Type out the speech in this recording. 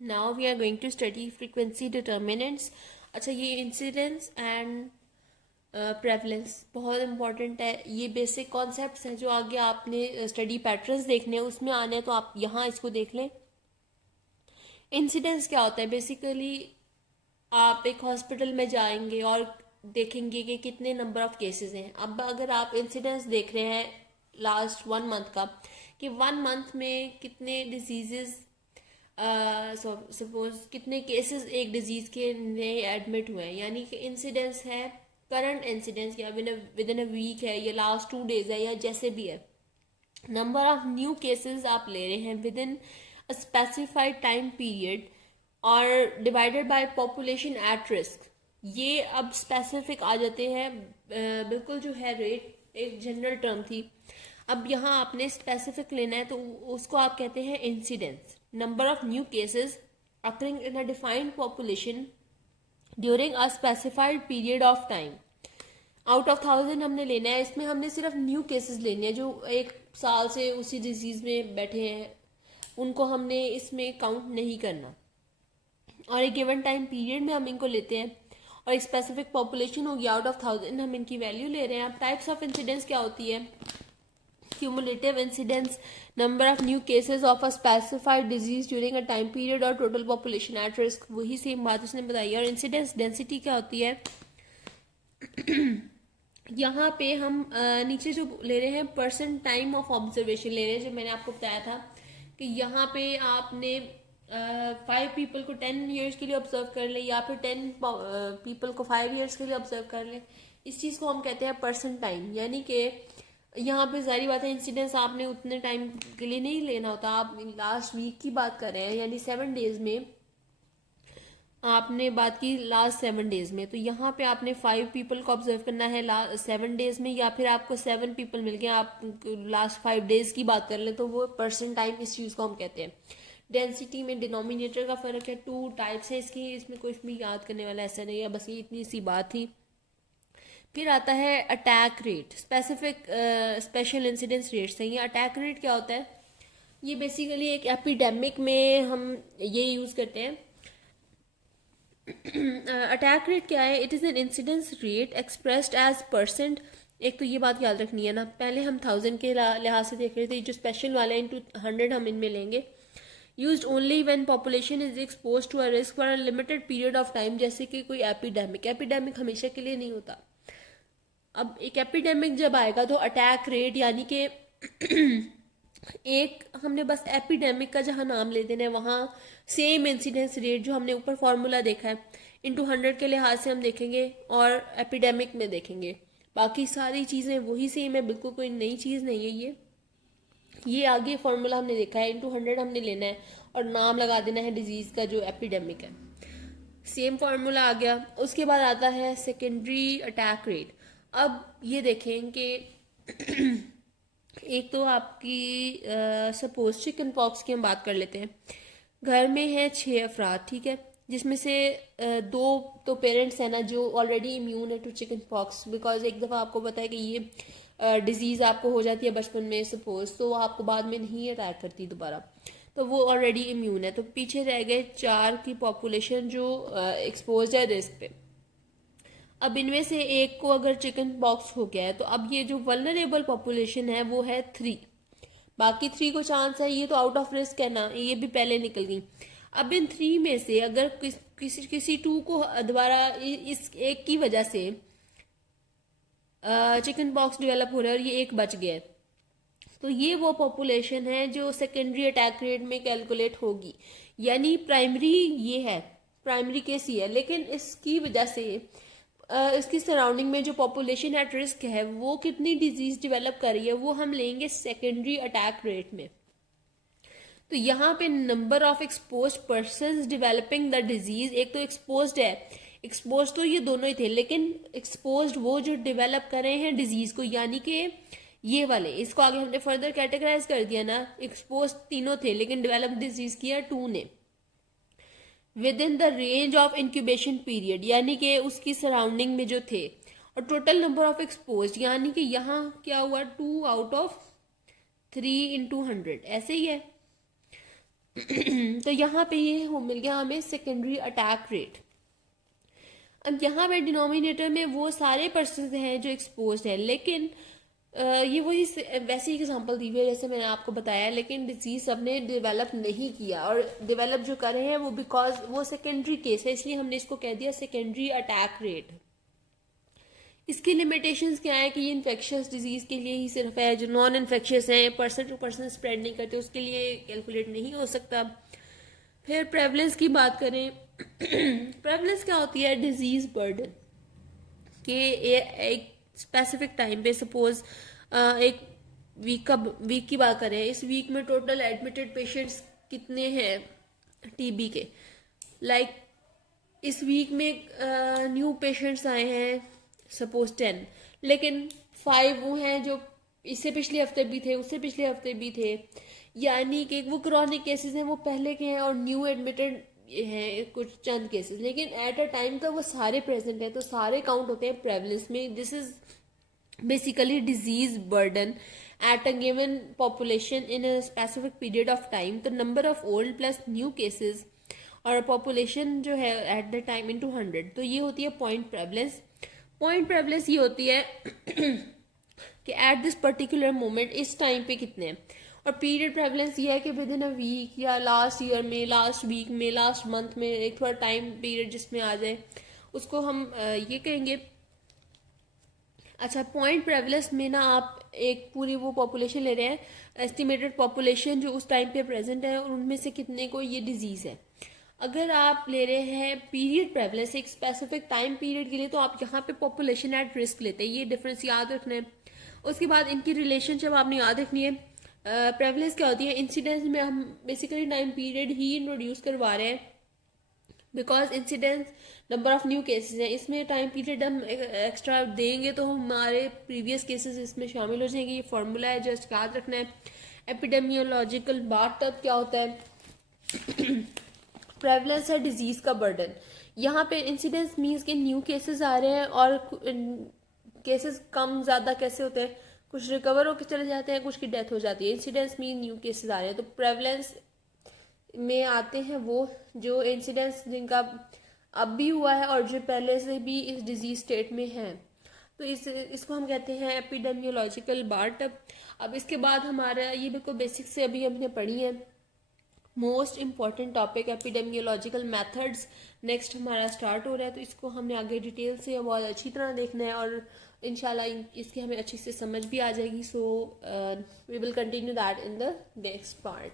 Now we are going to study frequency determinants. अच्छा, ये incidence and prevalence बहुत important है। ये बेसिक कॉन्सेप्ट्स हैं जो आगे आपने स्टडी पैटर्न्स देखने हैं उसमें आने हैं, तो आप यहाँ इसको देख लें। इंसिडेंस क्या होता है? बेसिकली आप एक हॉस्पिटल में जाएंगे और देखेंगे कि कितने नंबर ऑफ केसेस हैं। अब अगर आप इंसिडेंस देख रहे हैं लास्ट 1 मंथ का, कि 1 मंथ में कितने डिजीजेस, सपोज कितने केसेस एक डिजीज के नए एडमिट हुए हैं, यानी कि इंसिडेंस है करंट इंसिडेंस, या विद इन अ वीक है, या लास्ट 2 डेज है, या जैसे भी है। नंबर ऑफ न्यू केसेस आप ले रहे हैं within a specified time period और divided by population at risk. ये अब स्पेसिफिक आ जाते हैं। बिल्कुल जो है रेट एक जनरल टर्म थी, अब यहाँ आपने स्पेसिफिक लेना है, तो उसको आप कहते हैं incidence. Number of new cases occurring in a defined population during a specified period of time. Out of 1000 हमने लेना है, इसमें हमने सिर्फ न्यू केसेस लेने हैं जो 1 साल से उसी डिजीज में बैठे हैं, उनको हमने इसमें काउंट नहीं करना। और एक गिवन टाइम पीरियड में हम इनको लेते हैं, और एक स्पेसिफिक पॉपुलेशन होगी, आउट ऑफ 1000 हम इनकी वैल्यू ले रहे हैं। अब टाइप्स ऑफ इंसिडेंस क्या होती है? Cumulative incidence, number of new cases of a specified disease during a time period, और टोटल पॉपुलेशन एट रिस्क, वही सेम बात उसने बताई है। और इंसिडेंस डेंसिटी क्या होती है? यहाँ पे हम नीचे जो ले रहे हैं परसेंट टाइम ऑफ ऑब्जर्वेशन ले रहे हैं, जो मैंने आपको बताया था कि यहाँ पे आपने 5 पीपल को 10 ईयर्स के लिए ऑब्जर्व कर ले, या फिर 10 पीपल को 5 ईयर्स के लिए ऑब्जर्व कर ले। इस चीज़ को हम कहते हैं परसेंट टाइम। यानी कि यहाँ पे जारी बात है, इंसिडेंस आपने उतने टाइम के लिए नहीं लेना होता। आप लास्ट वीक की बात कर रहे हैं, यानी 7 डेज में आपने बात की, लास्ट 7 डेज में, तो यहाँ पे आपने 5 पीपल को ऑब्जर्व करना है लास्ट 7 डेज में, या फिर आपको 7 पीपल मिल गए, आप लास्ट 5 डेज की बात कर ले, तो वो परसेंट टाइम इस चीज़ को हम कहते हैं। डेंसिटी में डिनोमिनेटर का फर्क है, 2 टाइप्स है इसकी, इसमें कुछ भी याद करने वाला ऐसा नहीं है, बस ये इतनी सी बात थी। फिर आता है attack rate, specific special incidence rates हैं। ये अटैक रेट क्या होता है? ये बेसिकली एक एपिडेमिक में हम ये यूज़ करते हैं। अटैक रेट क्या है? It is an incidence rate expressed as percent. एक तो ये बात याद रखनी है ना, पहले हम 1000 के लिहाज से देख रहे थे, जो स्पेशल वाला है इंटू 100 हम इनमें लेंगे। Use only when population is expose to a risk for a limited period of time, जैसे कि कोई एपिडेमिक। एपिडेमिक हमेशा के लिए नहीं होता। अब एक एपिडेमिक जब आएगा तो अटैक रेट, यानी कि एक हमने बस एपिडेमिक का जहाँ नाम ले देना है, वहाँ सेम इंसिडेंस रेट जो हमने ऊपर फॉर्मूला देखा है इंटू 100 के लिहाज से हम देखेंगे, और एपिडेमिक में देखेंगे। बाकी सारी चीज़ें वही सेम है, बिल्कुल कोई नई चीज़ नहीं है। ये आगे फॉर्मूला हमने देखा है, इंटू 100 हमने लेना है और नाम लगा देना है डिजीज़ का जो एपिडेमिक है। सेम फार्मूला आ गया। उसके बाद आता है सेकेंडरी अटैक रेट। अब ये देखें कि एक तो आपकी सपोज चिकन पॉक्स की हम बात कर लेते हैं। घर में है 6 अफराद, ठीक है, जिसमें से 2 तो पेरेंट्स हैं ना जो ऑलरेडी इम्यून है टू चिकन पॉक्स, बिकॉज एक दफ़ा आपको पता है कि ये डिजीज़ आपको हो जाती है बचपन में सपोज, तो आपको बाद में नहीं अटैक करती दोबारा, तो वो ऑलरेडी इम्यून है। तो पीछे रह गए 4 की पॉपुलेशन जो एक्सपोज है रिस्क पे। अब इनमें से एक को अगर चिकन पॉक्स हो गया है, तो अब ये जो वल्नरेबल पॉपुलेशन है वो है 3, बाकी 3 को चांस है, ये तो आउट ऑफ रिस्क है ना, ये भी पहले निकल गई। अब इन 3 में से अगर किसी 2 को दोबारा इस एक की वजह से चिकन पॉक्स डेवलप हो रहा है और ये एक बच गया है, तो ये वो पॉपुलेशन है जो सेकेंडरी अटैक रेट में कैलकुलेट होगी। यानी प्राइमरी ये है, प्राइमरी केस ही है, लेकिन इसकी वजह से इसकी सराउंडिंग में जो पॉपुलेशन एट रिस्क है वो कितनी डिजीज डेवलप कर रही है, वो हम लेंगे सेकेंडरी अटैक रेट में। तो यहाँ पे number of expose person developing the disease, एक तो एक्सपोज्ड है, एक्सपोज तो ये दोनों ही थे, लेकिन एक्सपोज्ड वो जो डेवलप कर रहे हैं डिजीज को, यानी कि ये वाले, इसको आगे हमने फर्दर कैटेगराइज कर दिया ना, एक्सपोज तीनों थे लेकिन डेवलप डिजीज किया 2 ने। With in the range of incubation period, यानी कि उसकी सराउंडिंग में जो थे, और टोटल नंबर ऑफ एक्सपोज, यानी कि यहाँ क्या हुआ 2 आउट ऑफ 3 इंटू 100, ऐसे ही है। तो यहाँ पे ये हो मिल गया हमें सेकेंडरी अटैक रेट। अब यहाँ पे डिनोमिनेटर में वो सारे पर्सन हैं जो एक्सपोज है, लेकिन ये वही वैसी एग्जांपल दी हुई है जैसे मैंने आपको बताया, लेकिन डिजीज सबने डेवलप नहीं किया, और डेवलप जो कर रहे हैं वो बिकॉज वो सेकेंडरी केस है, इसलिए हमने इसको कह दिया सेकेंडरी अटैक रेट। इसकी लिमिटेशंस क्या है कि ये इन्फेक्शियस डिजीज के लिए ही सिर्फ है, जो नॉन इन्फेक्शियस है, पर्सन टू पर्सन स्प्रेड नहीं करते, उसके लिए कैलकुलेट नहीं हो सकता। फिर प्रेवलेंस की बात करें, प्रेवलेंस क्या होती है? डिजीज बर्डन के एक स्पेसिफिक टाइम पे, सपोज एक वीक की बात करें, इस वीक में टोटल एडमिटेड पेशेंट्स कितने हैं टीबी के, लाइक इस वीक में न्यू पेशेंट्स आए हैं सपोज 10, लेकिन 5 वो हैं जो इससे पिछले हफ्ते भी थे, उससे पिछले हफ्ते भी थे, यानी कि वो क्रॉनिक केसेस हैं, वो पहले के हैं, और न्यू एडमिटेड हैं कुछ चंद केसेस, लेकिन एट अ टाइम तो वो सारे प्रेजेंट हैं, तो सारे काउंट होते हैं प्रेवलेंस में। This is basically disease burden at a given population in a specific period of time. तो number of old plus new cases और पॉपुलेशन जो है एट द टाइम इनटू 100, तो ये होती है पॉइंट प्रेवलेंस। पॉइंट प्रेवलेंस ये होती है कि एट दिस पर्टिकुलर मोमेंट इस टाइम पे कितने हैं, और पीरियड प्रेवलेंस ये है कि विद इन अ वीक या लास्ट ईयर में, लास्ट वीक में, लास्ट मंथ में, एक थोड़ा टाइम पीरियड जिसमें आ जाए उसको हम ये कहेंगे। अच्छा, पॉइंट प्रेवलेंस में ना आप एक पूरी वो पॉपुलेशन ले रहे हैं, एस्टिमेटेड पॉपुलेशन जो उस टाइम पे प्रेजेंट है, और उनमें से कितने को ये डिजीज है। अगर आप ले रहे हैं पीरियड प्रेवलेंस एक स्पेसिफिक टाइम पीरियड के लिए, तो आप यहाँ पे पॉपुलेशन एट रिस्क लेते हैं, ये डिफरेंस याद रखना है। उसके बाद इनकी रिलेशनशिप आपने याद रखनी है। प्रेवलेंस क्या होती है? इंसिडेंस में हम बेसिकली टाइम पीरियड ही इंट्रोड्यूस करवा रहे हैं, because incidence number of new cases हैं, इसमें टाइम पीरियड हम एक्स्ट्रा देंगे तो हमारे प्रीवियस केसेस इसमें शामिल हो जाएंगे। ये फॉर्मूला है, जस्ट याद रखना है। एपिडेमियोलॉजिकल बाथटब क्या होता है? प्रेवलेंस है डिजीज का बर्डन। यहाँ पे इंसिडेंस मीन्स के न्यू केसेस आ रहे हैं, और केसेस कम ज्यादा कैसे होते हैं, कुछ रिकवर होकर चले जाते हैं, कुछ की डेथ हो जाती है। इंसिडेंस मीन न्यू केसेस आ रहे हैं, तो प्रेवलेंस में आते हैं वो जो इंसिडेंस जिनका अब भी हुआ है और जो पहले से भी इस डिजीज स्टेट में है, तो इसको हम कहते हैं एपिडेमियोलॉजिकल बाथटब। अब इसके बाद हमारा ये बिल्कुल बेसिक से अभी हमने पढ़ी है most important topic epidemiological methods, next हमारा स्टार्ट हो रहा है, तो इसको हमने आगे डिटेल से बहुत अच्छी तरह देखना है, और इंशाल्लाह इसकी हमें अच्छी से समझ भी आ जाएगी। So we will continue that in the next part.